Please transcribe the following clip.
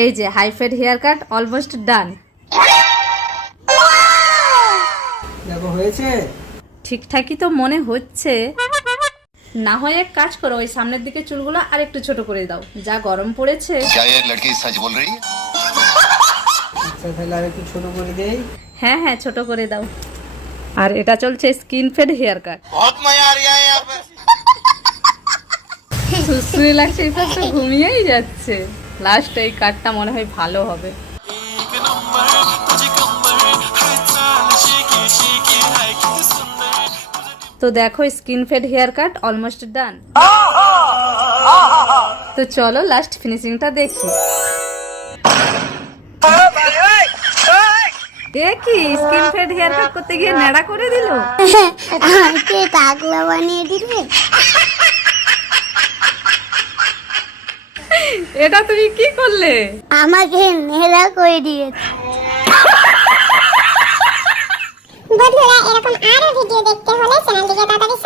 এই যে high fade hair cut almost done. দেখো হয়েছে ঠিকঠাকই তো মনে হচ্ছে। না হয় এক কাজ করো, ওই সামনের দিকে চুলগুলো আর একটু ছোট করে দাও, যা গরম পড়েছে। क्या ये लड़की सच बोल रही है? আচ্ছা তাহলে আর একটু ছোট করে দেই। হ্যাঁ হ্যাঁ, ছোট করে দাও। আর এটা চলছে স্কিন ফেড হেয়ার কাট। बहुत मजा आ रहा है यहाँ पे। সুশ্রী লাগছে, এই পাশে ঘুমিয়েই যাচ্ছে। লাস্ট এই কাটটা মনে হয় ভালো হবে। তো দেখো skin fade hair cut almost done. তো চলো লাস্ট ফিনিশিংটা দেখি। এ কি স্কিন ফেড হেয়ার কাট করতে গিয়ে নেড়া করে দিল। আমাকে টাকলা বানিয়ে দিলে। এটা তুমি কি করলে? আমাকে নেড়া করে দিয়েছে। বন্ধুরা এরকম আরো ভিডিও দেখতে হলে চ্যানেলটিকে তাড়াতাড়ি